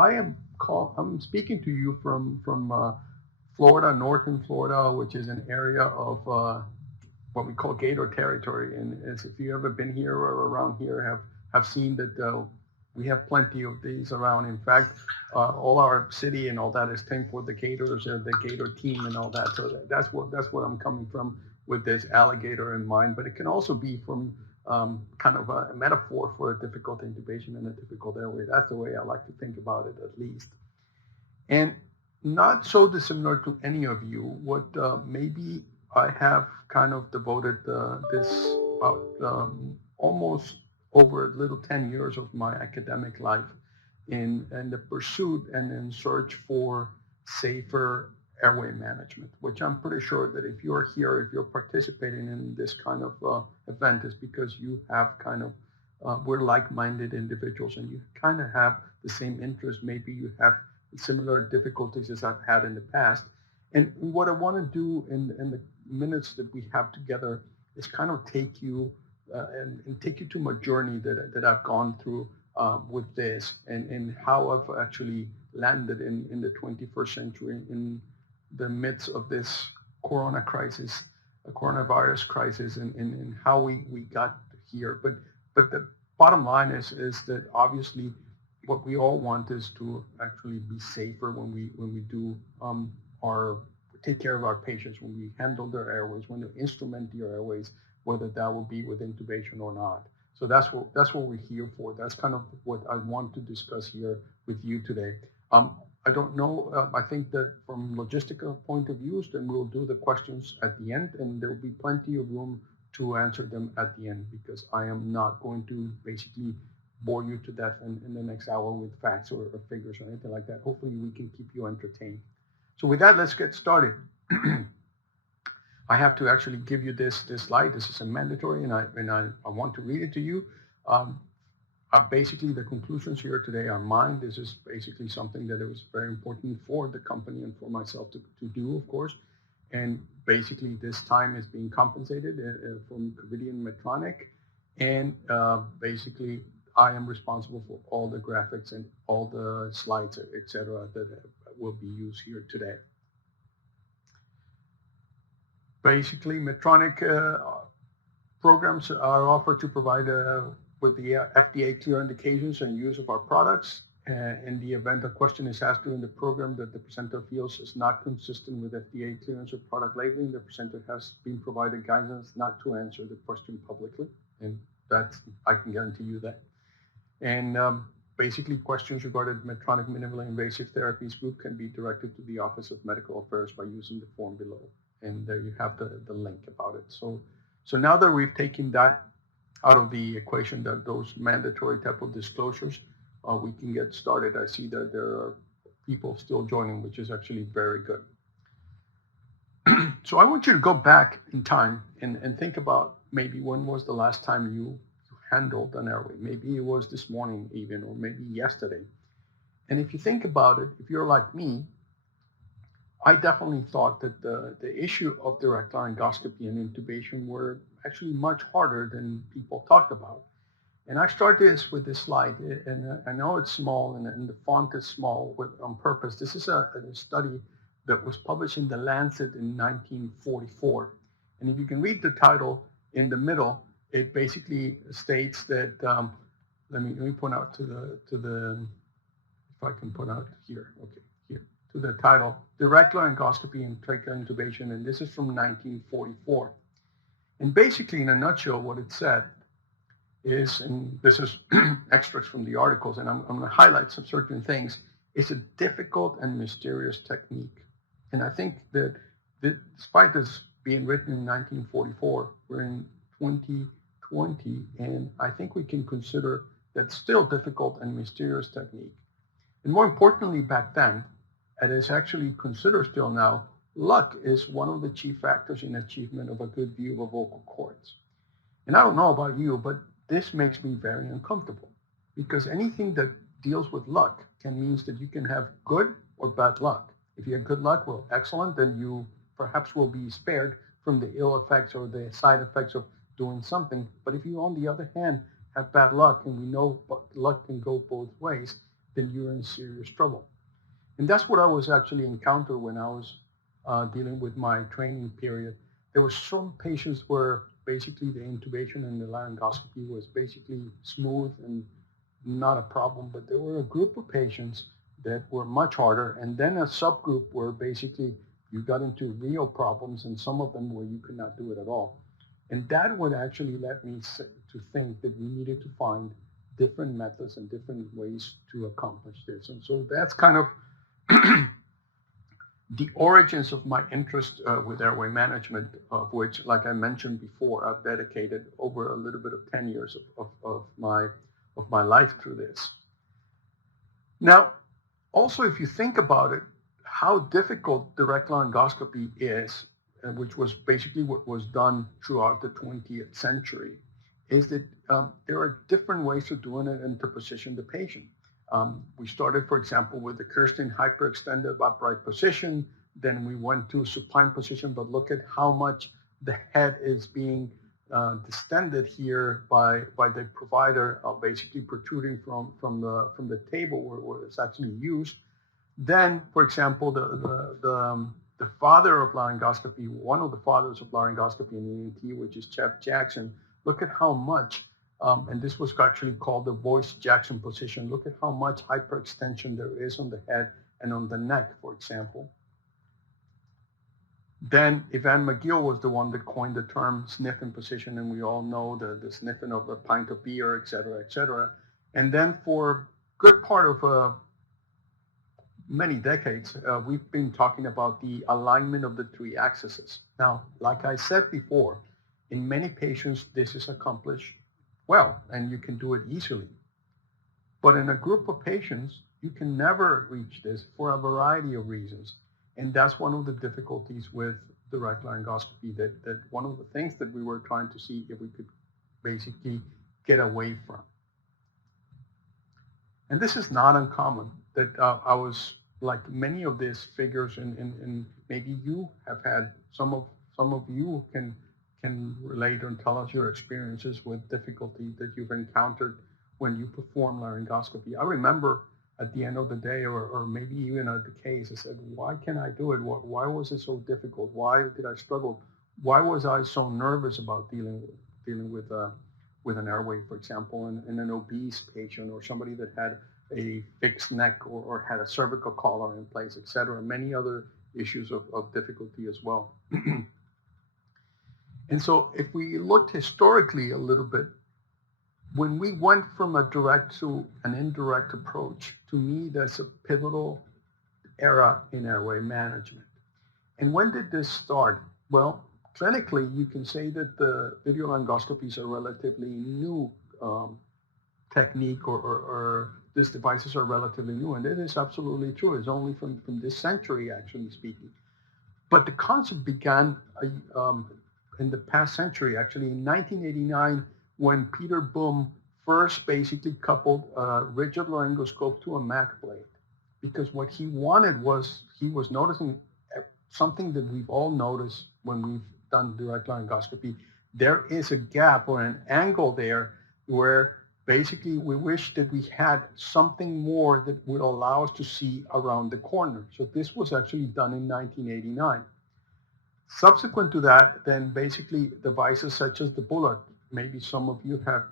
I'm speaking to you from Florida, northern Florida, which is an area of what we call gator territory. And as if you ever been here or around here, have seen that we have plenty of these around. In fact, all our city and all that is named for the gators and the gator team and all that. So that's what I'm coming from with this alligator in mind. But it can also be from kind of a metaphor for a difficult intubation and a difficult airway. That's the way I like to think about it, at least. And not so dissimilar to any of you, what maybe I have kind of devoted this about almost over a little 10 years of my academic life in the pursuit and in search for safer airway management, which I'm pretty sure that if you're here, if you're participating in this kind of event, is because you have kind of, we're like-minded individuals and you kind of have the same interest. Maybe you have similar difficulties as I've had in the past. And what I want to do in the minutes that we have together is kind of take you and take you to my journey that I've gone through with this and how I've actually landed in the 21st century in the midst of this coronavirus crisis and how we got here. But the bottom line is that obviously what we all want is to actually be safer when we do take care of our patients, when we handle their airways, when we instrument their airways, whether that will be with intubation or not. So that's what we're here for. That's kind of what I want to discuss here with you today. I don't know. I think that from logistical point of view, then we'll do the questions at the end, and there will be plenty of room to answer them at the end, because I am not going to basically bore you to death in the next hour with facts or figures or anything like that. Hopefully we can keep you entertained. So with that, let's get started. I have to actually give you this slide. This is a mandatory, and I want to read it to you. Basically, the conclusions here today are mine. This is basically something that it was very important for the company and for myself to do, of course. And basically, this time is being compensated from Covidian Medtronic. And basically, I am responsible for all the graphics and all the slides, etc., that will be used here today. Basically, Medtronic programs are offered to provide with the FDA clear indications and use of our products. In the event a question is asked during the program that the presenter feels is not consistent with FDA clearance or product labeling, the presenter has been provided guidance not to answer the question publicly. And that's, I can guarantee you that. And basically, questions regarding Medtronic minimally invasive therapies group can be directed to the Office of Medical Affairs by using the form below. And there you have the link about it. So now that we've taken that out of the equation, that those mandatory type of disclosures, we can get started. I see that there are people still joining, which is actually very good. So I want you to go back in time and think about maybe when was the last time you handled an airway. Maybe it was this morning even, or maybe yesterday. And if you think about it, if you're like me, I definitely thought that the issue of direct laryngoscopy and intubation were actually much harder than people talked about. And I start this with this slide, and I know it's small and the font is small on purpose. This is a study that was published in The Lancet in 1944. And if you can read the title in the middle, it basically states that, let me point out to the, if I can put out here, okay, here, to the title, Direct Laryngoscopy and Tracheal Intubation, and this is from 1944. And basically, in a nutshell, what it said is, and this is extracts from the articles, and I'm going to highlight some certain things, it's a difficult and mysterious technique. And I think that despite this being written in 1944, we're in 2020, and I think we can consider that still difficult and mysterious technique. And more importantly, back then, and is actually considered still now, luck is one of the chief factors in achievement of a good view of a vocal cords. And I don't know about you, but this makes me very uncomfortable, because anything that deals with luck means that you can have good or bad luck. If you have good luck, well, excellent, then you perhaps will be spared from the ill effects or the side effects of doing something. But if you, on the other hand, have bad luck, and we know luck can go both ways, then you're in serious trouble. And that's what I was actually encountered when I was dealing with my training period. There were some patients where basically the intubation and the laryngoscopy was basically smooth and not a problem, but there were a group of patients that were much harder, and then a subgroup where basically you got into real problems, and some of them where you could not do it at all. And that would actually let me to think that we needed to find different methods and different ways to accomplish this. And so that's kind of the origins of my interest with airway management, of which, like I mentioned before, I've dedicated over a little bit of 10 years of my life through this. Now, also, if you think about it, how difficult direct laryngoscopy is, which was basically what was done throughout the 20th century, is that there are different ways of doing it and to position the patient. We started, for example, with the Kirsten hyperextended upright position. Then we went to supine position, but look at how much the head is being distended here by the provider, basically protruding from the table where it's actually used. Then, for example, the father of laryngoscopy, one of the fathers of laryngoscopy in ENT, which is Jeff Jackson, look at how much, and this was actually called the voice Jackson position. Look at how much hyperextension there is on the head and on the neck, for example. Then Evan McGill was the one that coined the term sniffing position, and we all know the sniffing of a pint of beer, et cetera, et cetera. And then for a good part of many decades, we've been talking about the alignment of the three axes. Now, like I said before, in many patients, this is accomplished well, and you can do it easily. But in a group of patients, you can never reach this for a variety of reasons. And that's one of the difficulties with direct laryngoscopy, that one of the things that we were trying to see if we could basically get away from. And this is not uncommon, that I was like many of these figures, and maybe you have had, some of you can relate and tell us your experiences with difficulty that you've encountered when you perform laryngoscopy. I remember at the end of the day, or maybe even at the case, I said, why can't I do it? Why was it so difficult? Why did I struggle? Why was I so nervous about dealing with an airway, for example, in an obese patient, or somebody that had a fixed neck, or had a cervical collar in place, et cetera, many other issues of difficulty as well. And so if we looked historically a little bit, when we went from a direct to an indirect approach, to me, that's a pivotal era in airway management. And when did this start? Well, clinically, you can say that the video-laryngoscopies are relatively new technique, or these devices are relatively new, and it is absolutely true. It's only from this century, actually speaking. But the concept began in the past century, actually in 1989, when Peter Boom first basically coupled a rigid laryngoscope to a MAC blade. Because what he wanted was, he was noticing something that we've all noticed when we've done direct laryngoscopy. There is a gap or an angle there where basically we wish that we had something more that would allow us to see around the corner. So this was actually done in 1989. Subsequent to that, then basically devices such as the Bullet, maybe some of you have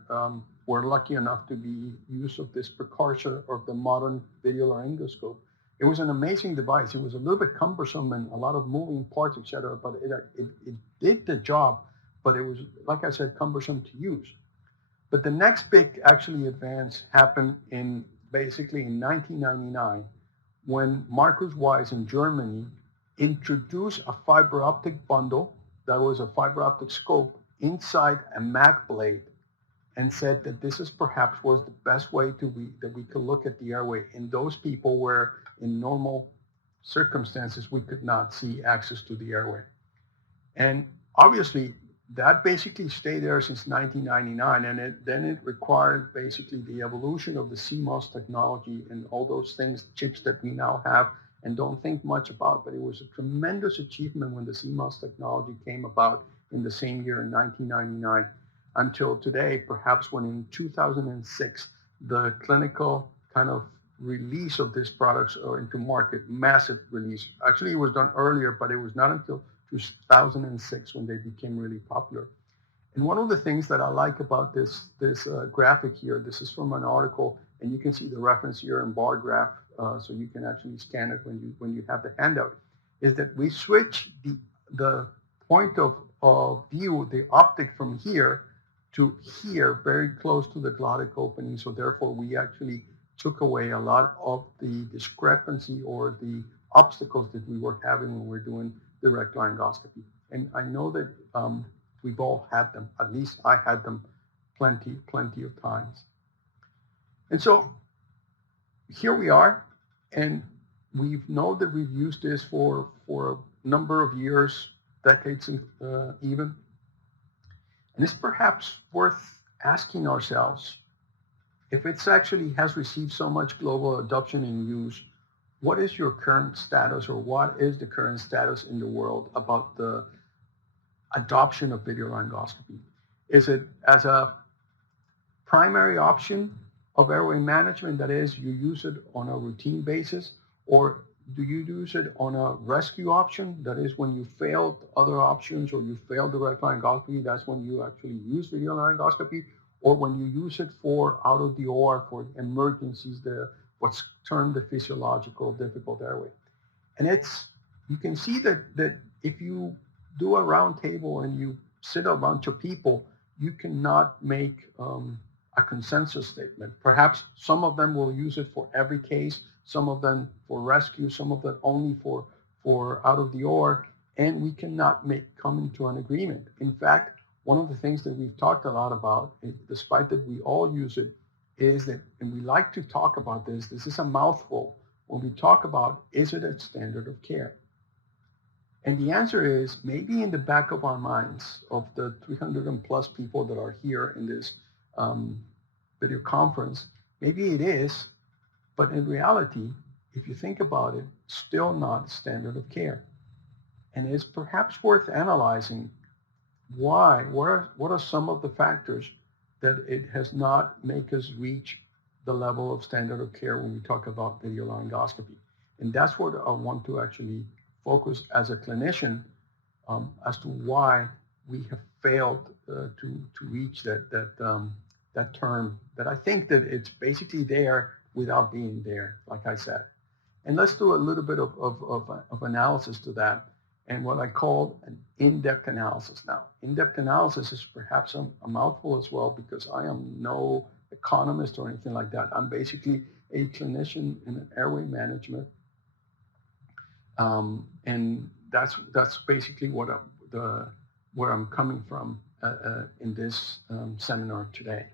were lucky enough to be use of this precursor of the modern video laryngoscope. It was an amazing device. It was a little bit cumbersome and a lot of moving parts, etc. But it did the job, but it was, like I said, cumbersome to use. But the next big actually advance happened in basically in 1999, when Markus Weiss in Germany introduced a fiber optic bundle that was a fiber optic scope inside a MAC blade, and said that this is perhaps was the best way that we could look at the airway in those people where in normal circumstances we could not see access to the airway. And obviously that basically stayed there since 1999, and then it required basically the evolution of the CMOS technology and all those things, chips that we now have and don't think much about. But it was a tremendous achievement when the CMOS technology came about in the same year in 1999 until today, perhaps when in 2006, the clinical kind of release of these products into market, massive release. Actually, it was done earlier, but it was not until 2006 when they became really popular. And one of the things that I like about this graphic here, this is from an article, and you can see the reference here in bar graph, so you can actually scan it when you have the handout, is that we switch the point of view, the optic from here to here, very close to the glottic opening. So therefore, we actually took away a lot of the discrepancy or the obstacles that we were having when we were doing direct laryngoscopy. And I know that we've all had them. At least I had them plenty of times. And so here we are, and we know that we've used this for a number of years, decades even. And it's perhaps worth asking ourselves, if it's actually has received so much global adoption and use, what is your current status, or what is the current status in the world about the adoption of video laryngoscopy? Is it as a primary option of airway management, that is, you use it on a routine basis, or do you use it on a rescue option, that is, when you failed other options or you failed direct laryngoscopy, that's when you actually use video laryngoscopy, or when you use it for out of the OR for emergencies, what's termed the physiological difficult airway? And you can see that if you do a round table and you sit a bunch of people, you cannot make a consensus statement. Perhaps some of them will use it for every case, some of them for rescue, some of them only for out of the OR, and we cannot come into an agreement. In fact, one of the things that we've talked a lot about, despite that we all use it, is that, and we like to talk about this is a mouthful, when we talk about, is it a standard of care? And the answer is, maybe in the back of our minds, of the 300 and plus people that are here in this video conference, maybe it is, but in reality, if you think about it, still not standard of care. And it's perhaps worth analyzing why, what are some of the factors that it has not make us reach the level of standard of care when we talk about video laryngoscopy. And that's what I want to actually focus as a clinician as to why we have failed to reach that term, that I think that it's basically there without being there, like I said. And let's do a little bit of analysis to that, and what I call an in-depth analysis. Now, in-depth analysis is perhaps a mouthful as well, because I am no economist or anything like that. I'm basically a clinician in airway management, and that's basically where I'm coming from in this seminar today.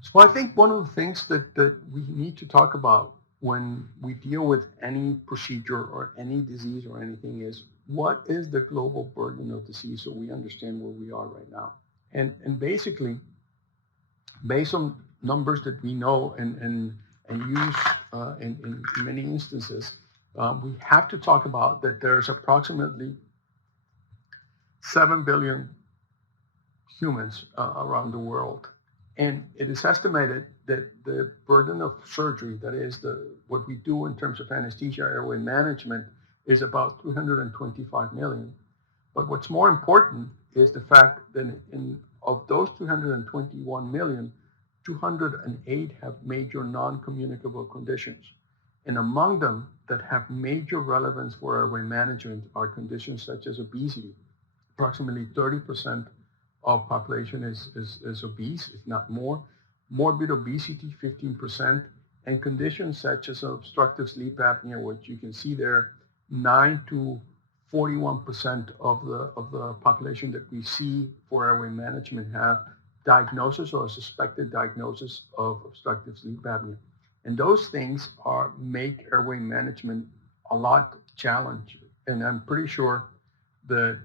So I think one of the things that we need to talk about when we deal with any procedure or any disease or anything is, what is the global burden of disease, so we understand where we are right now. And basically, based on numbers that we know and use in many instances, we have to talk about that there's approximately 7 billion humans around the world. And it is estimated that the burden of surgery, that is what we do in terms of anesthesia airway management, is about 325 million. But what's more important is the fact that of those 321 million, 208 have major non-communicable conditions. And among them that have major relevance for airway management are conditions such as obesity. Approximately 30% of population is obese, if not more. Morbid obesity, 15%, and conditions such as obstructive sleep apnea, which you can see there, 9 to 41% of the population that we see for airway management have diagnosis or a suspected diagnosis of obstructive sleep apnea. And those things make airway management a lot challenging. And I'm pretty sure that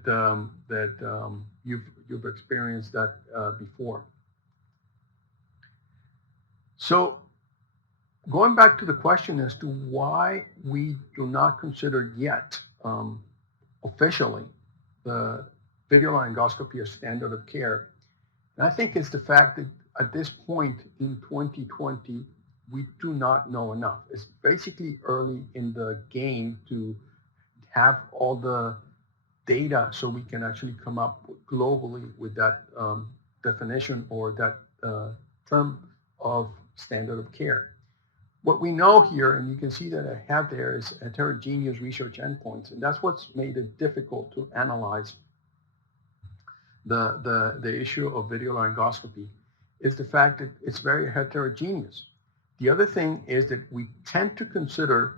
you've experienced that before. So going back to the question as to why we do not consider yet officially the video laryngoscopy as standard of care, and I think it's the fact that at this point in 2020, we do not know enough. It's basically early in the game to have all the data so we can actually come up globally with that definition or that term of standard of care. What we know here, and you can see that I have there, is heterogeneous research endpoints, and that's what's made it difficult to analyze the issue of video-laryngoscopy, is the fact that it's very heterogeneous. The other thing is that we tend to consider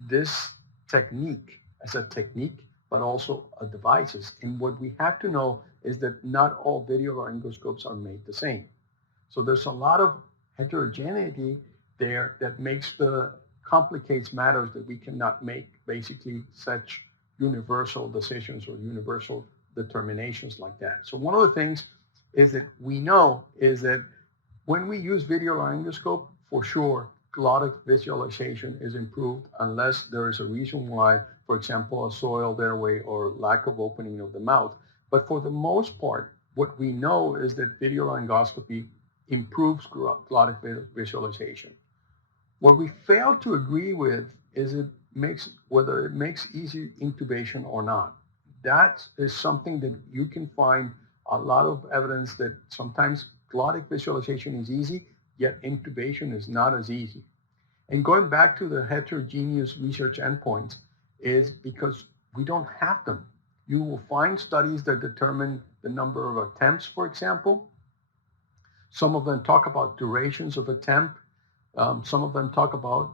this technique as a technique, but also a devices. And what we have to know is that not all video-laryngoscopes are made the same. So there's a lot of heterogeneity there that complicates matters that we cannot make basically such universal decisions or universal determinations like that. So one of the things is that we know is that when we use video-laryngoscope, for sure, glottic visualization is improved unless there is a reason why, for example, a soiled airway or lack of opening of the mouth. But for the most part, what we know is that video-laryngoscopy improves glottic visualization. What we fail to agree with is whether it makes easy intubation or not. That is something that you can find a lot of evidence that sometimes glottic visualization is easy, yet intubation is not as easy. And going back to the heterogeneous research endpoints is because we don't have them. You will find studies that determine the number of attempts, for example. Some of them talk about durations of attempt. Some of them talk about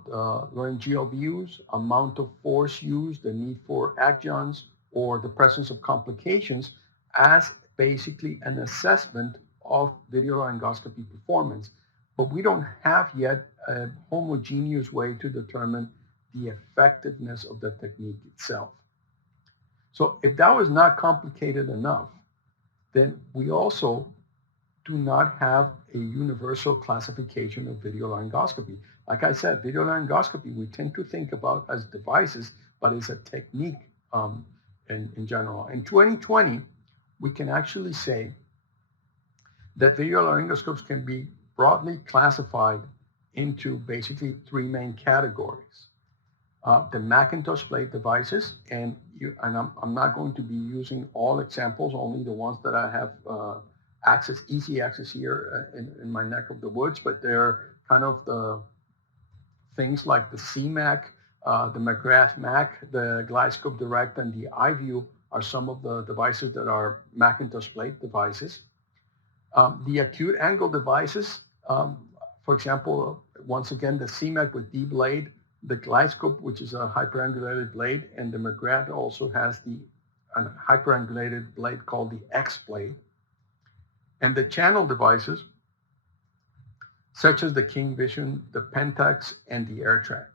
laryngeal views, amount of force used, the need for adjuncts, or the presence of complications as basically an assessment of video-laryngoscopy performance. But we don't have yet a homogeneous way to determine the effectiveness of the technique itself. So if that was not complicated enough, then we also do not have a universal classification of video-laryngoscopy. Like I said, video-laryngoscopy we tend to think about as devices, but it's a technique in general. In 2020, we can actually say that video-laryngoscopes can be broadly classified into basically three main categories. The Macintosh blade devices, and I'm not going to be using all examples, only the ones that I have easy access here in my neck of the woods, but they're kind of the things like the CMAC, the McGrath Mac, the GlideScope Direct, and the iView are some of the devices that are Macintosh blade devices. The acute angle devices, for example, once again, the CMAC with D-blade, the GlideScope, which is a hyperangulated blade, and the McGrath also has a hyperangulated blade called the X-blade. And the channel devices, such as the King Vision, the Pentax, and the AirTrack.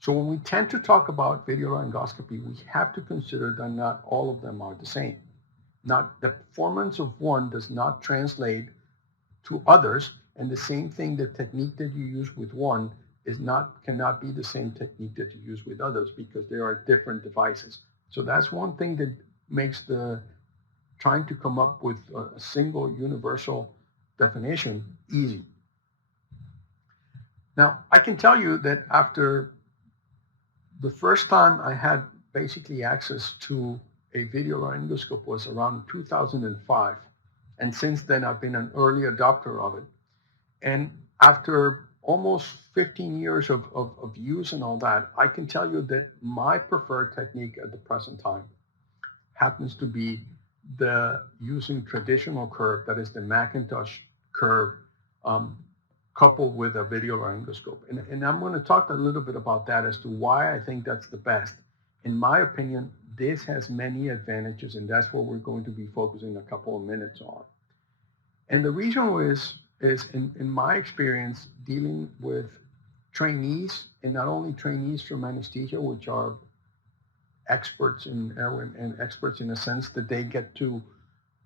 So when we tend to talk about video-laryngoscopy, we have to consider that not all of them are the same. Not the performance of one does not translate to others, and the same thing, the technique that you use with one cannot be the same technique that you use with others because they are different devices. So that's one thing that makes trying to come up with a single universal definition easy. Now, I can tell you that after the first time I had basically access to a video-laryngoscope was around 2005. And since then, I've been an early adopter of it. And after almost 15 years of use and all that, I can tell you that my preferred technique at the present time happens to be using traditional curve, that is the Macintosh curve, coupled with a video-laryngoscope. And I'm going to talk a little bit about that as to why I think that's the best. In my opinion, this has many advantages, and that's what we're going to be focusing a couple of minutes on. And the reason is in my experience dealing with trainees, and not only trainees from anesthesia, which are experts in airway and experts in the sense that they get to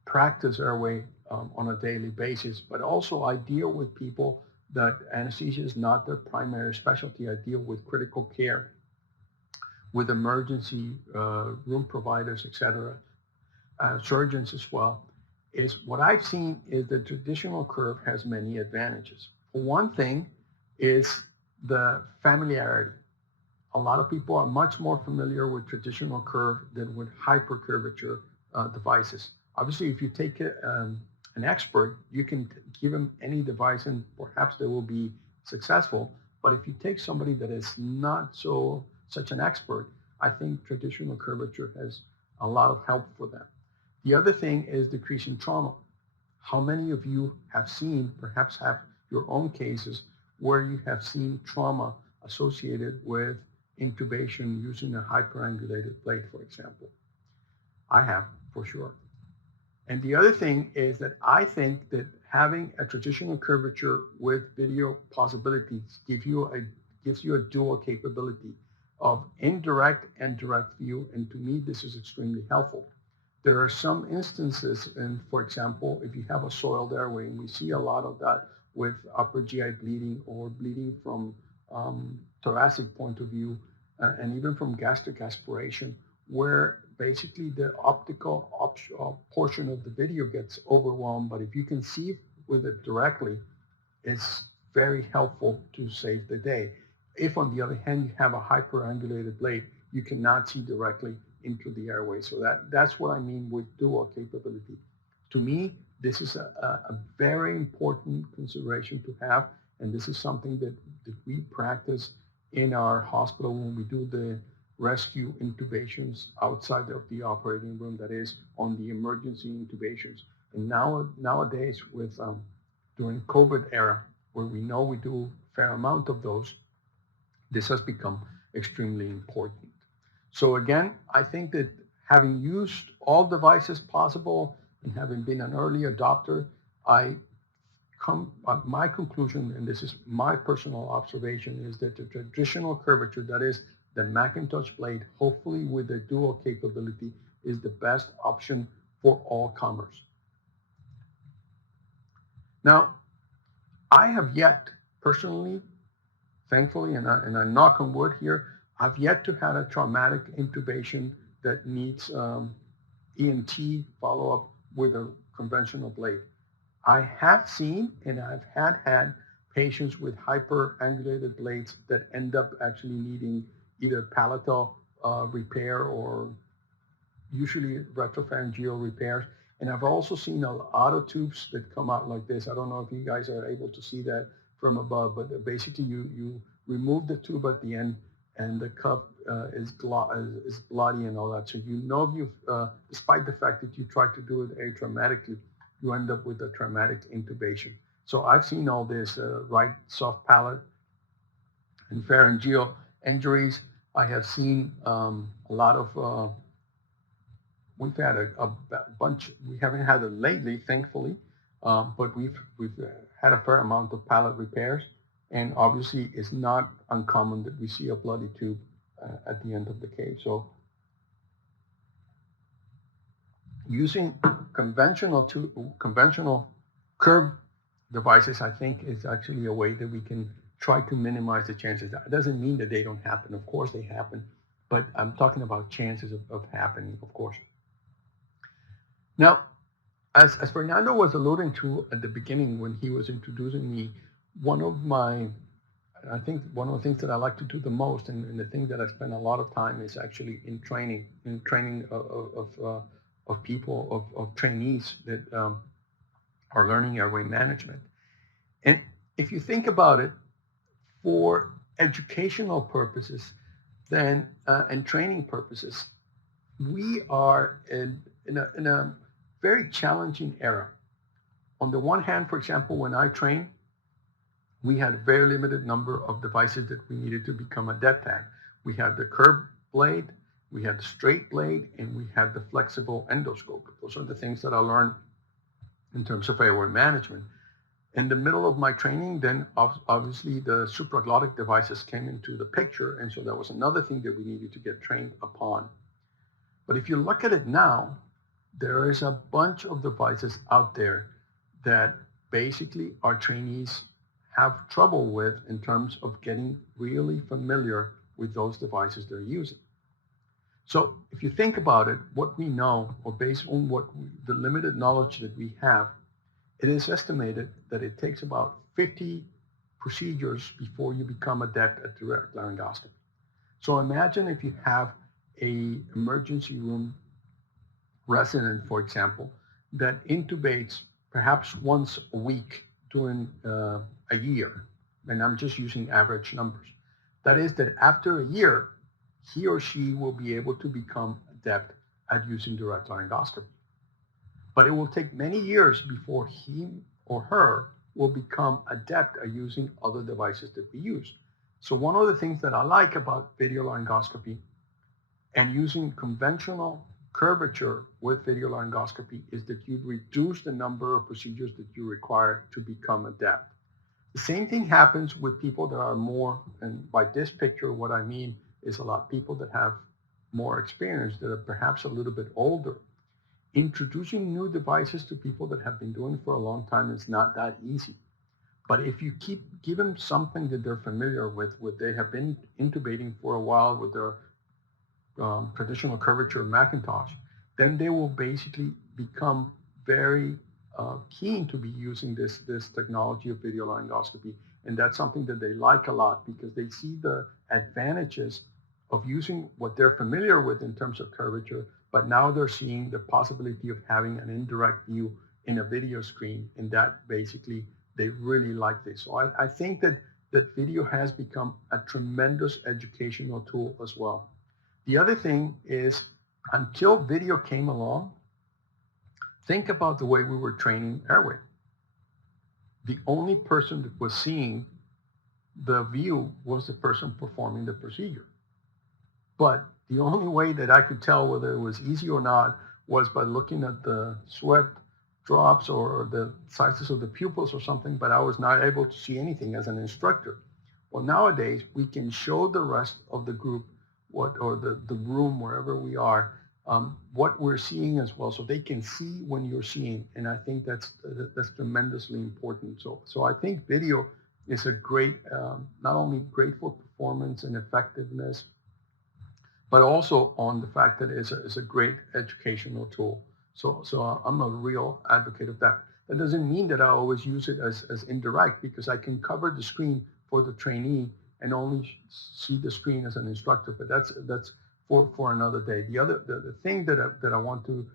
practice airway on a daily basis, but also I deal with people that anesthesia is not their primary specialty. I deal with critical care, with emergency room providers, etc., surgeons as well. Is what I've seen is the traditional curve has many advantages. For one thing, is the familiarity. A lot of people are much more familiar with traditional curve than with hypercurvature devices. Obviously, if you take an expert, you can give them any device and perhaps they will be successful. But if you take somebody that is not such an expert, I think traditional curvature has a lot of help for them. The other thing is decreasing trauma. How many of you have seen, perhaps have your own cases, where you have seen trauma associated with intubation using a hyperangulated blade, for example? I have, for sure. And the other thing is that I think that having a traditional curvature with video possibilities gives you a dual capability of indirect and direct view. And to me, this is extremely helpful. There are some instances, and for example, if you have a soiled airway, and we see a lot of that with upper GI bleeding or bleeding from thoracic point of view, and even from gastric aspiration, where basically the optical portion of the video gets overwhelmed. But if you can see with it directly, it's very helpful to save the day. If, on the other hand, you have a hyperangulated blade, you cannot see directly into the airway. So that's what I mean with dual capability. To me, this is a very important consideration to have, and this is something that we practice in our hospital when we do the rescue intubations outside of the operating room, that is on the emergency intubations. And nowadays with during COVID era, where we know we do a fair amount of those, this has become extremely important. So again, I think that having used all devices possible and having been an early adopter, my conclusion, and this is my personal observation, is that the traditional curvature, that is the Macintosh blade, hopefully with a dual capability, is the best option for all comers. Now, I have yet, personally, thankfully, and I knock on wood here, I've yet to have a traumatic intubation that needs ENT follow-up with a conventional blade. I have seen, and I've had patients with hyperangulated blades that end up actually needing either palatal repair or usually retropharyngeal repairs. And I've also seen a lot of tubes that come out like this. I don't know if you guys are able to see that from above, but basically you remove the tube at the end and the cup is bloody and all that. So you know, despite the fact that you try to do it atraumatically, you end up with a traumatic intubation. So I've seen all this right soft palate and pharyngeal injuries. I have seen a lot of, we've had a bunch, we haven't had it lately, thankfully, but we've had a fair amount of palate repairs. And obviously it's not uncommon that we see a bloody tube at the end of the cave. So using conventional curve devices, I think, is actually a way that we can try to minimize the chances. That doesn't mean that they don't happen. Of course they happen, but I'm talking about chances of happening, of course. Now, as Fernando was alluding to at the beginning when he was introducing me, I think one of the things that I like to do the most, and the thing that I spend a lot of time, is actually in training of people, of trainees that are learning airway management. And if you think about it, for educational purposes, then and training purposes, we are in a very challenging era. On the one hand, for example, when I trained, we had a very limited number of devices that we needed to become adept at. We had the curved blade, we had the straight blade, and we had the flexible endoscope. Those are the things that I learned in terms of airway management. In the middle of my training, then obviously the supraglottic devices came into the picture, and so that was another thing that we needed to get trained upon. But if you look at it now, there is a bunch of devices out there that basically our trainees have trouble with in terms of getting really familiar with those devices they're using. So if you think about it, what we know, or based on the limited knowledge that we have, it is estimated that it takes about 50 procedures before you become adept at direct laryngoscopy. So imagine if you have a emergency room resident, for example, that intubates perhaps once a week during a year, and I'm just using average numbers. That is that after a year, he or she will be able to become adept at using direct laryngoscopy. But it will take many years before he or her will become adept at using other devices that we use. So one of the things that I like about video laryngoscopy and using conventional curvature with video laryngoscopy is that you reduce the number of procedures that you require to become adept. The same thing happens with people that are more, and by this picture, what I mean is a lot of people that have more experience, that are perhaps a little bit older. Introducing new devices to people that have been doing it for a long time is not that easy. But if you give them something that they're familiar with, what they have been intubating for a while with their traditional curvature Macintosh, then they will basically become very keen to be using this technology of video laryngoscopy. And that's something that they like a lot because they see the advantages of using what they're familiar with in terms of curvature, but now they're seeing the possibility of having an indirect view in a video screen, and that basically they really like this. So I think that video has become a tremendous educational tool as well. The other thing is, until video came along, think about the way we were training airway. The only person that was seeing the view was the person performing the procedure. But the only way that I could tell whether it was easy or not was by looking at the sweat drops or the sizes of the pupils or something, but I was not able to see anything as an instructor. Well, nowadays, we can show the rest of the group or the room, wherever we are, what we're seeing as well, so they can see when you're seeing, and I think that's tremendously important. So I think video is a great, not only great for performance and effectiveness, but also on the fact that it's a great educational tool. So I'm a real advocate of that. That doesn't mean that I always use it as indirect, because I can cover the screen for the trainee and only see the screen as an instructor, but that's for another day. The thing that I want to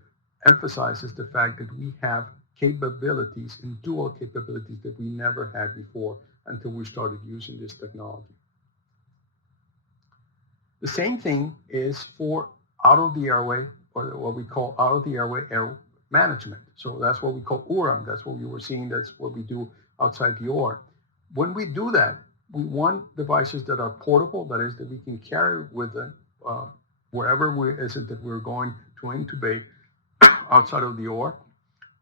emphasize is the fact that we have capabilities and dual capabilities that we never had before until we started using this technology. The same thing is for out of the airway, or what we call out of the airway air management. So that's what we call URAM. That's what you were seeing. That's what we do outside the OR. When we do that, we want devices that are portable, that is, that we can carry with them wherever we're going to intubate outside of the OR,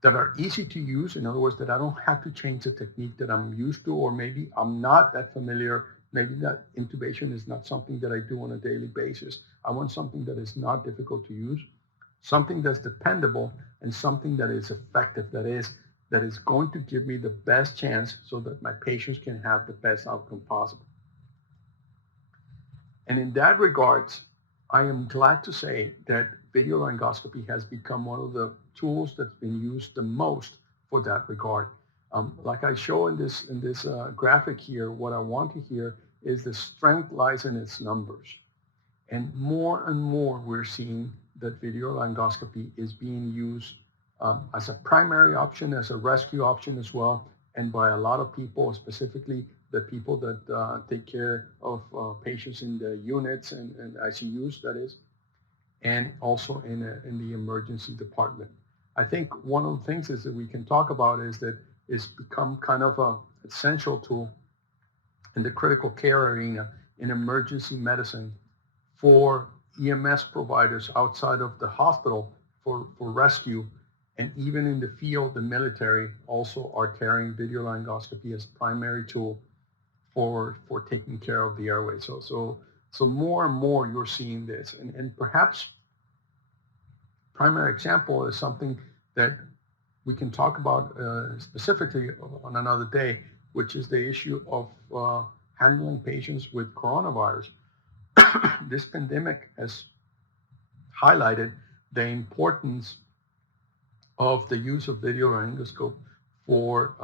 that are easy to use. In other words, that I don't have to change the technique that I'm used to, or maybe I'm not that familiar. Maybe that intubation is not something that I do on a daily basis. I want something that is not difficult to use, something that's dependable, and something that is effective, that is going to give me the best chance so that my patients can have the best outcome possible. And in that regards, I am glad to say that video laryngoscopy has become one of the tools that's been used the most for that regard. Like I show in this graphic here, what I want to hear is the strength lies in its numbers. And more we're seeing that video laryngoscopy is being used as a primary option, as a rescue option as well, and by a lot of people, specifically the people that take care of patients in the units and ICUs, that is, and also in the emergency department. I think one of the things is that we can talk about is that it's become kind of an essential tool in the critical care arena in emergency medicine for EMS providers outside of the hospital for rescue, and even in the field, the military also are carrying video laryngoscopy as primary tool for taking care of the airway. So more and more you're seeing this, and perhaps primary example is something that we can talk about specifically on another day, which is the issue of handling patients with coronavirus. This pandemic has highlighted the importance of the use of video laryngoscope for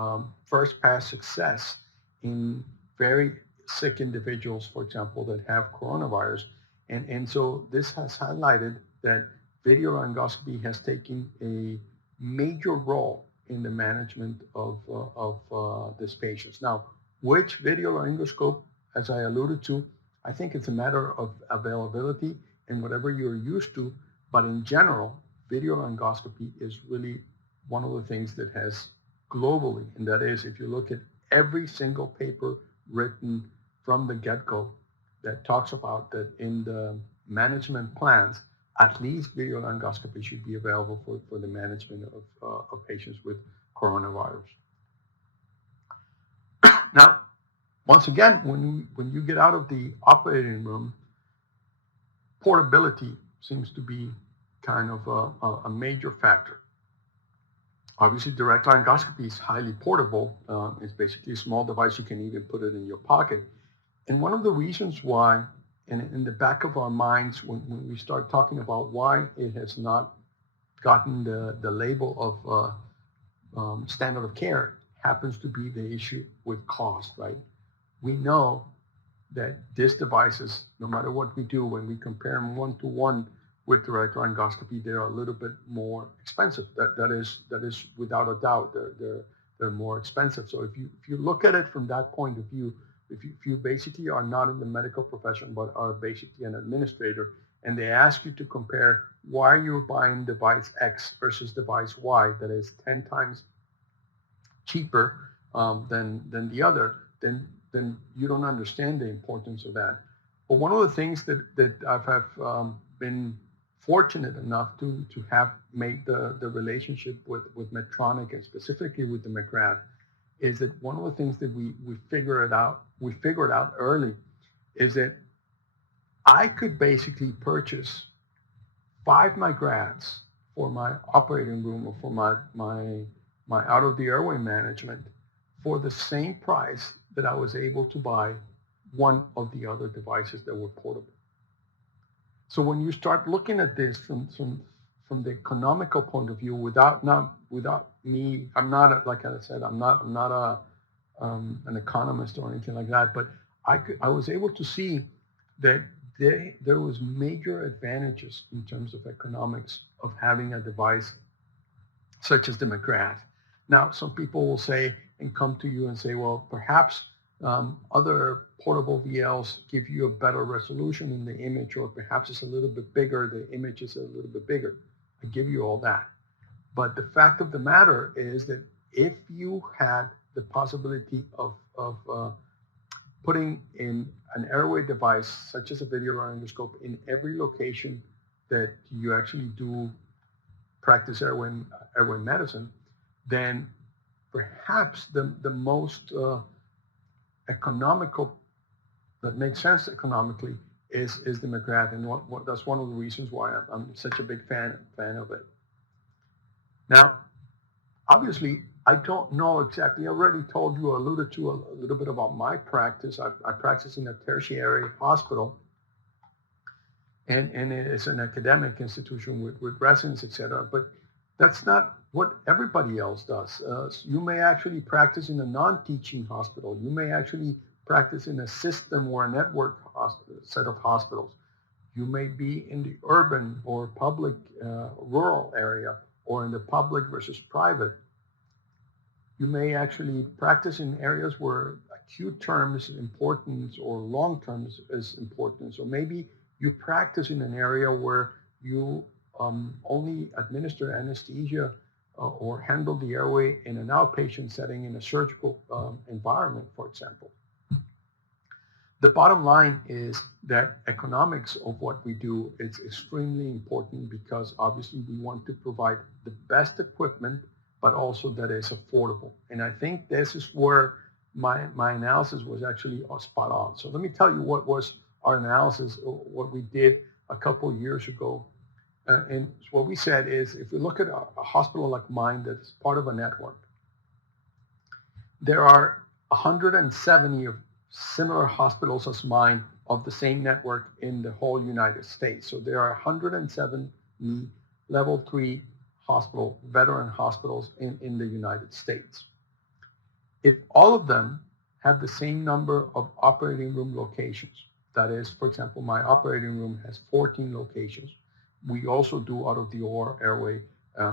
first pass success in very sick individuals, for example, that have coronavirus. And so this has highlighted that video laryngoscopy has taken a major role in the management of these patients. Now, which video laryngoscope, as I alluded to, I think it's a matter of availability and whatever you're used to. But in general, video laryngoscopy is really one of the things that has globally, and that is, if you look at every single paper written from the get-go that talks about that in the management plans, at least video laryngoscopy should be available for the management of patients with coronavirus. Now, once again, when you get out of the operating room, portability seems to be kind of a major factor. Obviously, direct laryngoscopy is highly portable. It's basically a small device. You can even put it in your pocket. And one of the reasons why, and in the back of our minds, when we start talking about why it has not gotten the label of standard of care, happens to be the issue with cost, right? We know that these devices, no matter what we do, when we compare them one-to-one with direct laryngoscopy, they're a little bit more expensive. That is without a doubt. They're more expensive. So if you look at it from that point of view, if you basically are not in the medical profession but are basically an administrator, and they ask you to compare why you're buying device X versus device Y that is 10 times cheaper than the other, then you don't understand the importance of that. But one of the things that I've been fortunate enough to have made the relationship with Medtronic and specifically with the McGrath is that one of the things that we figured out early is that I could basically purchase 5 McGraths for my operating room or for my out of the airway management for the same price that I was able to buy one of the other devices that were portable. So when you start looking at this from the economical point of view, without me, I'm not, like I said, I'm not an economist or anything like that, but I was able to see that there was major advantages in terms of economics of having a device such as the McGrath. Now, some people will say and come to you and say, well, perhaps other portable VLs give you a better resolution in the image, or perhaps it's a little bit bigger, the image is a little bit bigger. I give you all that. But the fact of the matter is that if you had the possibility of putting in an airway device, such as a video laryngoscope, in every location that you actually do practice airway medicine, then perhaps the most economical, that makes sense economically, is the McGrath, and that's one of the reasons why I'm such a big fan of it. Now, obviously, I don't know exactly. I already told you, alluded to a little bit about my practice. I practice in a tertiary hospital, and it's an academic institution with residents, etc. But that's not what everybody else does. You may actually practice in a non-teaching hospital. You may actually practice in a system or a network set of hospitals. You may be in the urban or public rural area, or in the public versus private. You may actually practice in areas where acute term is important or long term is important. So maybe you practice in an area where you only administer anesthesia or handle the airway in an outpatient setting in a surgical environment, for example. The bottom line is that economics of what we do is extremely important, because obviously we want to provide the best equipment, but also that is affordable. And I think this is where my analysis was actually spot on. So let me tell you what was our analysis, what we did a couple of years ago. And what we said is, if we look at a hospital like mine that's part of a network, there are 170 of similar hospitals as mine of the same network in the whole United States. So there are 170 level 3 veteran hospitals in the United States. If all of them have the same number of operating room locations. That is, for example, my operating room has 14 locations. We also do out of the OR airway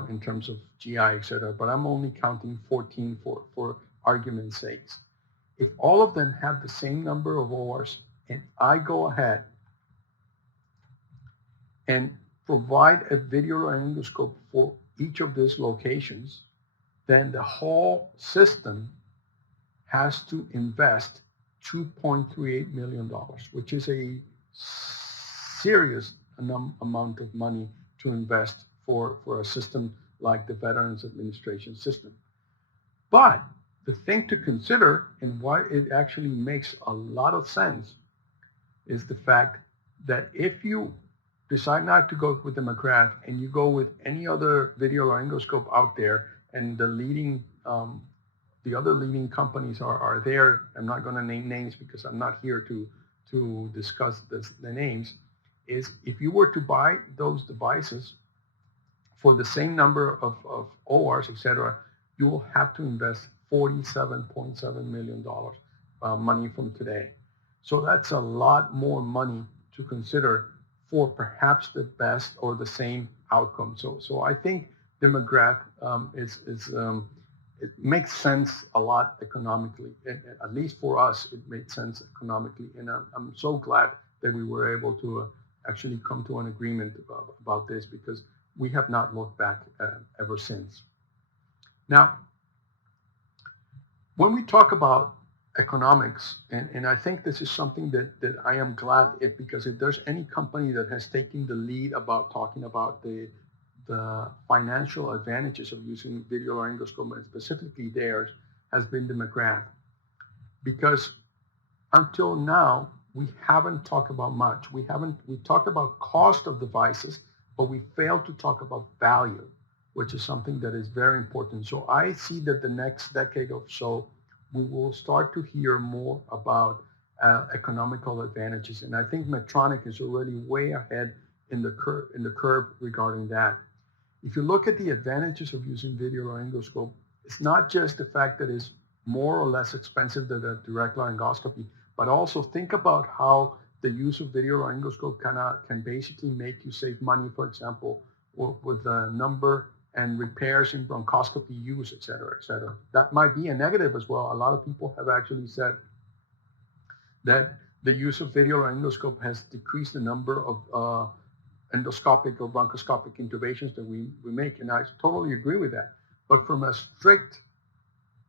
in terms of GI, etc. But I'm only counting 14 for argument's sakes. If all of them have the same number of ORs, and I go ahead and provide a video laryngoscope for each of these locations, then the whole system has to invest $2.38 million, which is a serious amount of money to invest for a system like the Veterans Administration system. But the thing to consider, and why it actually makes a lot of sense, is the fact that if you decide not to go with the McGrath and you go with any other video laryngoscope out there, and the other leading companies are there. I'm not going to name names because I'm not here to discuss the names. Is if you were to buy those devices for the same number of ORs, etc., you will have to invest $47.7 million money from today. So that's a lot more money to consider for perhaps the best or the same outcome. So I think the McGrath it makes sense a lot economically. At least for us, it made sense economically. And I'm so glad that we were able to actually come to an agreement about this, because we have not looked back ever since. Now, when we talk about economics, and I think this is something that I am glad because if there's any company that has taken the lead about talking about the financial advantages of using video laryngoscopy, and specifically theirs, has been the McGrath. Because until now, we haven't talked about much. We talked about cost of devices, but we failed to talk about value, which is something that is very important. So I see that the next decade or so, we will start to hear more about economical advantages. And I think Medtronic is already way ahead in the curve regarding that. If you look at the advantages of using video laryngoscope, it's not just the fact that it's more or less expensive than a direct laryngoscopy, but also think about how the use of video laryngoscope can basically make you save money, for example, with the number and repairs in bronchoscopy use, et cetera, et cetera. That might be a negative as well. A lot of people have actually said that the use of video laryngoscope has decreased the number of endoscopic or bronchoscopic intubations that we make, and I totally agree with that. But from a strict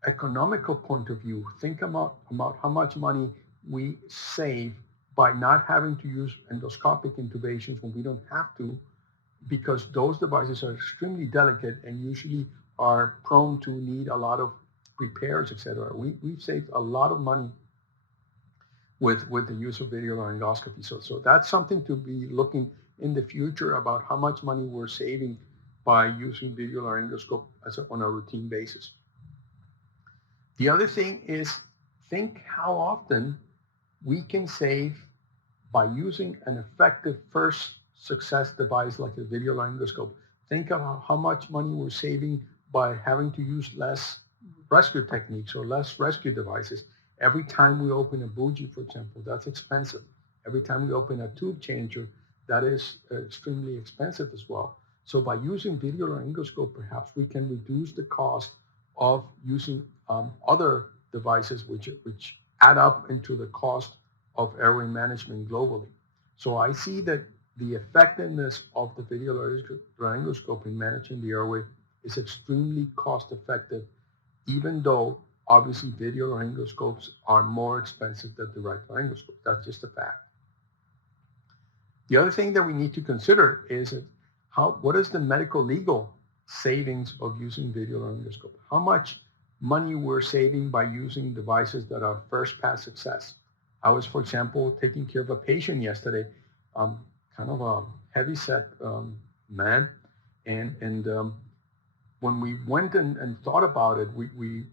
economical point of view, think about how much money we save by not having to use endoscopic intubations when we don't have to, because those devices are extremely delicate and usually are prone to need a lot of repairs, etc. We've saved a lot of money with the use of video laryngoscopy. So that's something to be looking in the future about how much money we're saving by using video laryngoscope on a routine basis. The other thing is, think how often we can save by using an effective first success device like a video laryngoscope. Think about how much money we're saving by having to use less rescue techniques or less rescue devices. Every time we open a bougie, for example, that's expensive. Every time we open a tube changer, that is extremely expensive as well. So by using video laryngoscope, perhaps we can reduce the cost of using other devices which add up into the cost of airway management globally. So I see that the effectiveness of the video laryngoscope in managing the airway is extremely cost effective, even though obviously video laryngoscopes are more expensive than direct laryngoscopes. That's just a fact. The other thing that we need to consider is what is the medical legal savings of using video laryngoscope? How much money we're saving by using devices that are first pass success? I was, for example, taking care of a patient yesterday, kind of a heavy-set man, and when we went and thought about it, we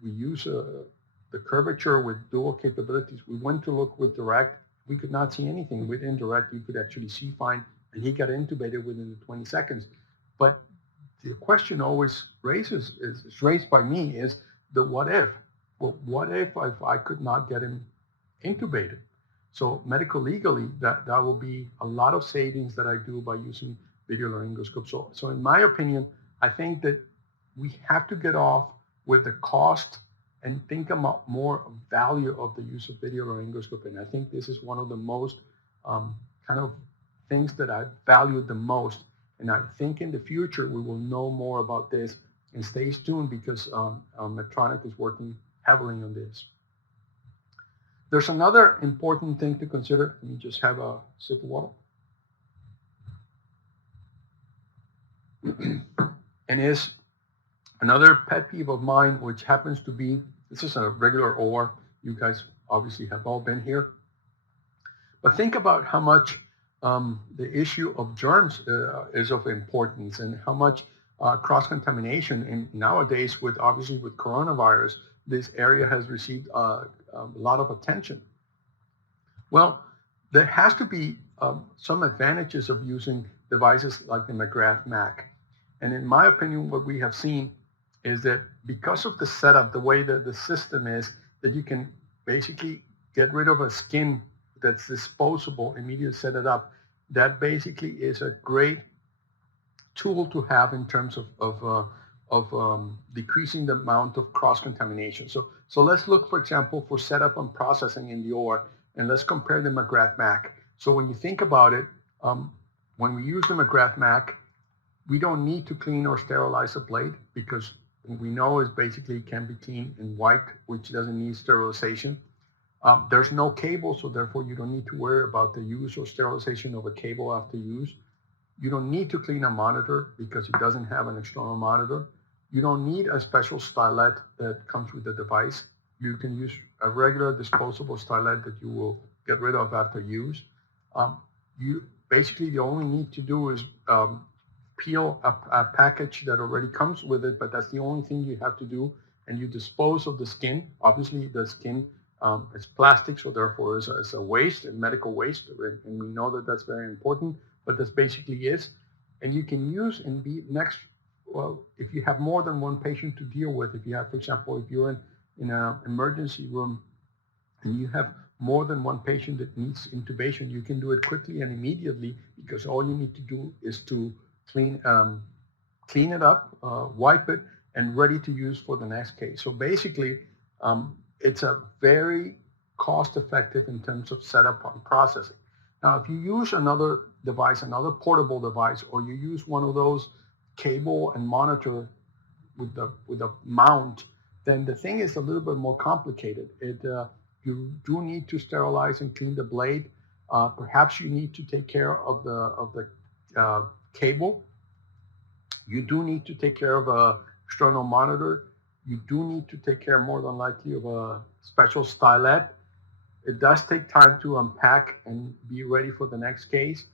use the curvature with dual capabilities. We went to look with direct. We could not see anything. With indirect, you could actually see fine, and he got intubated within the 20 seconds. But the question always is raised by me is the what if? well, what if I could not get him intubated? So medical legally, that will be a lot of savings that I do by using video laryngoscope. So in my opinion, I think that we have to get off with the cost and think about more value of the use of video laryngoscopy. And I think this is one of the most kind of things that I value the most. And I think in the future, we will know more about this. And stay tuned because Medtronic is working heavily on this. There's another important thing to consider. Let me just have a sip of water. And is another pet peeve of mine, which happens to be, this is a regular OR. You guys obviously have all been here. But think about how much the issue of germs is of importance, and how much cross-contamination. And nowadays, obviously with coronavirus, this area has received a lot of attention. Well, there has to be some advantages of using devices like the McGrath Mac. And in my opinion, what we have seen is that because of the setup, the way that the system is, that you can basically get rid of a skin that's disposable, immediately set it up. That basically is a great tool to have in terms of decreasing the amount of cross-contamination. So let's look, for example, for setup and processing in the OR, and let's compare the McGrath Mac. So when you think about it, when we use the McGrath Mac, we don't need to clean or sterilize a blade, because we know it basically can be cleaned and wiped, which doesn't need sterilization. There's no cable, so therefore you don't need to worry about the use or sterilization of a cable after use. You don't need to clean a monitor because it doesn't have an external monitor. You don't need a special stylet that comes with the device. You can use a regular disposable stylet that you will get rid of after use. You basically, the only need to do is peel a package that already comes with it, but that's the only thing you have to do, and you dispose of the skin. Obviously, the skin is plastic, so therefore it's a waste, a medical waste, and we know that that's very important, but that's basically is. And you can use and be next, well, if you have more than one patient to deal with, if you have, for example, if you're in an emergency room and you have more than one patient that needs intubation, you can do it quickly and immediately, because all you need to do is to clean it up, wipe it, and ready to use for the next case. So basically, it's a very cost-effective in terms of setup and processing. Now, if you use another device, another portable device, or you use one of those cable and monitor with a mount, then the thing is a little bit more complicated. You do need to sterilize and clean the blade. Perhaps you need to take care of the cable. You do need to take care of an external monitor. You do need to take care, more than likely, of a special stylet. It does take time to unpack and be ready for the next case.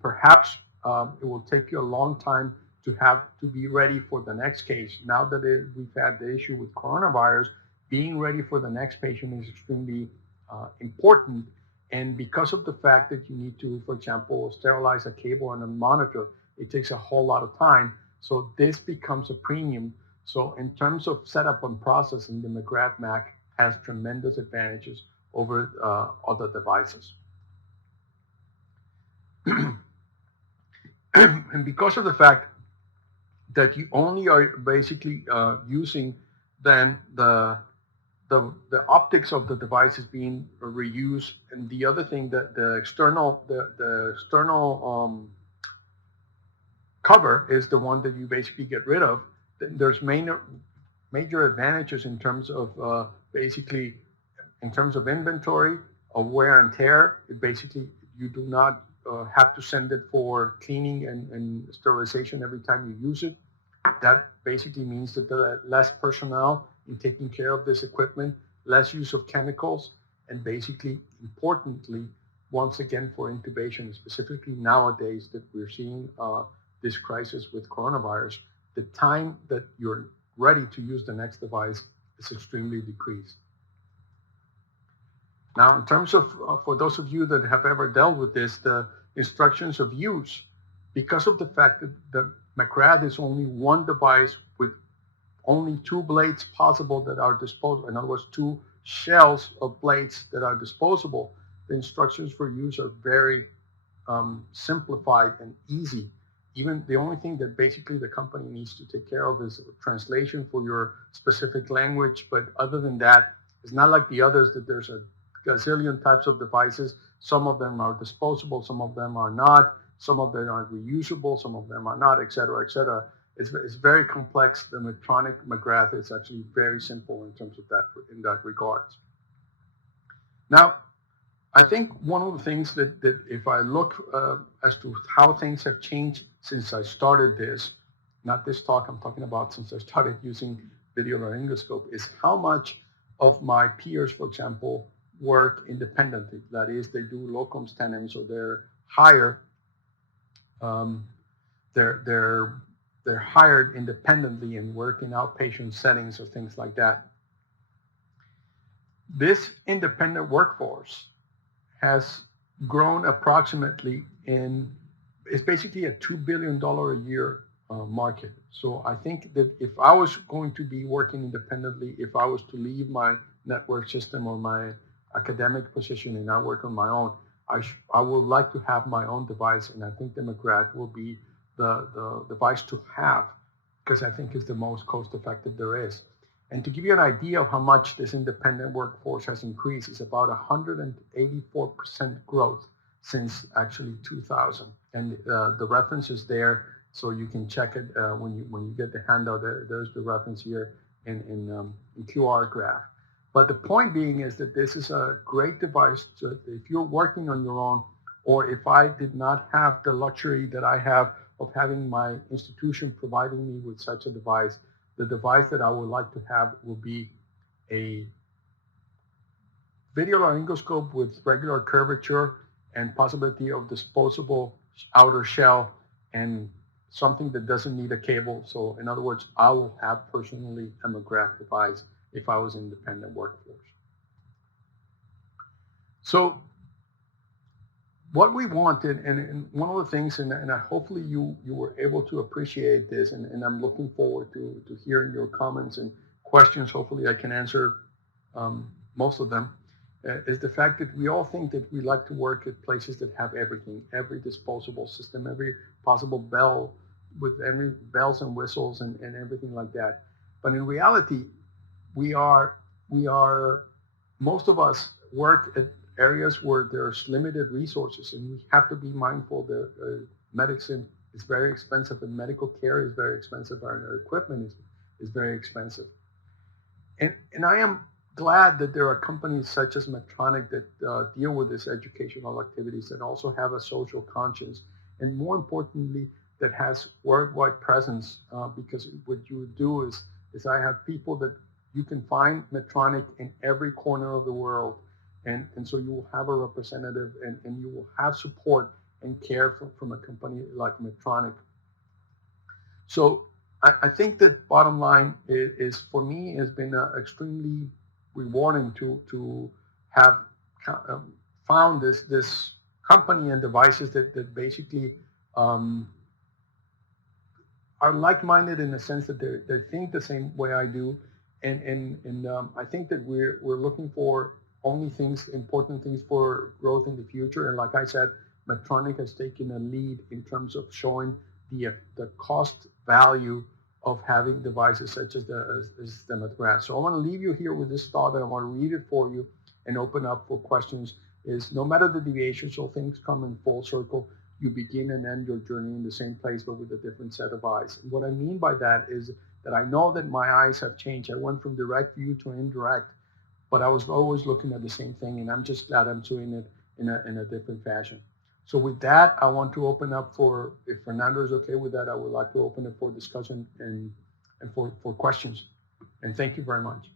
Perhaps it will take you a long time to be ready for the next case. Now that we've had the issue with coronavirus, being ready for the next patient is extremely important. And because of the fact that you need to, for example, sterilize a cable and a monitor, it takes a whole lot of time. So this becomes a premium. So in terms of setup and processing, the McGrath Mac has tremendous advantages over other devices. And because of the fact that you only are basically using then the optics of the device is being reused, and the other thing that the external cover is the one that you basically get rid of. Then there's major advantages in terms of basically in terms of inventory, of wear and tear. Basically, you do not have to send it for cleaning and sterilization every time you use it. That basically means that there are less personnel in taking care of this equipment, less use of chemicals, and basically, importantly, once again for intubation, specifically nowadays that we're seeing this crisis with coronavirus, the time that you're ready to use the next device is extremely decreased. Now, in terms of, for those of you that have ever dealt with this, the instructions of use, because of the fact that the McGrath is only one device with only 2 blades possible that are disposable, in other words, 2 shells of blades that are disposable, the instructions for use are very simplified and easy. Even the only thing that basically the company needs to take care of is translation for your specific language. But other than that, it's not like the others that there's a gazillion types of devices. Some of them are disposable, some of them are not, some of them are reusable, some of them are not, et cetera, et cetera. It's very complex. The Medtronic McGrath is actually very simple in terms of that, in that regards. Now, I think one of the things that if I look as to how things have changed since I started this, not this talk, I'm talking about since I started using video laryngoscope, is how much of my peers, for example, work independently. That is, they do locum tenens, so they're hired. They're hired independently and work in outpatient settings or things like that. This independent workforce has grown approximately it's basically a $2 billion a year market. So I think that if I was going to be working independently, if I was to leave my network system or my academic position and I work on my own, I would like to have my own device, and I think the McGrath will be the device to have, because I think it's the most cost-effective there is. And to give you an idea of how much this independent workforce has increased, it's about 184% growth since actually 2000. And the reference is there, so you can check it when you get the handout. There's the reference here in QR graph. But the point being is that this is a great device if you're working on your own, or if I did not have the luxury that I have of having my institution providing me with such a device. The device that I would like to have will be a video laryngoscope with regular curvature and possibility of disposable outer shell and something that doesn't need a cable. So in other words, I will have personally a McGrath device if I was in independent workforce. So what we wanted, and one of the things, and hopefully you were able to appreciate this, and I'm looking forward to hearing your comments and questions. Hopefully I can answer most of them, is the fact that we all think that we like to work at places that have everything, every disposable system, every possible bell, with every bells and whistles and everything like that. But in reality, we are most of us work at areas where there's limited resources, and we have to be mindful that medicine is very expensive, and medical care is very expensive, and our equipment is very expensive. And I am glad that there are companies such as Medtronic that deal with these educational activities, that also have a social conscience, and more importantly, that has worldwide presence, because what you do is I have people that you can find Medtronic in every corner of the world. And so you will have a representative, and you will have support and care from a company like Medtronic. So I think that bottom line is for me, has been extremely rewarding to have found this company and devices that basically are like-minded in the sense that they think the same way I do. And I think that we're looking for only important things for growth in the future. And like I said, Medtronic has taken a lead in terms of showing the cost value of having devices such as the McGrath. So I want to leave you here with this thought, and I want to read it for you and open up for questions. Is no matter the deviation, so things come in full circle, you begin and end your journey in the same place, but with a different set of eyes. And what I mean by that is that I know that my eyes have changed. I went from direct view to indirect, but I was always looking at the same thing, and I'm just glad I'm doing it in a different fashion. So with that, I want to open up for, if Fernando is okay with that, I would like to open it for discussion and for questions. And thank you very much.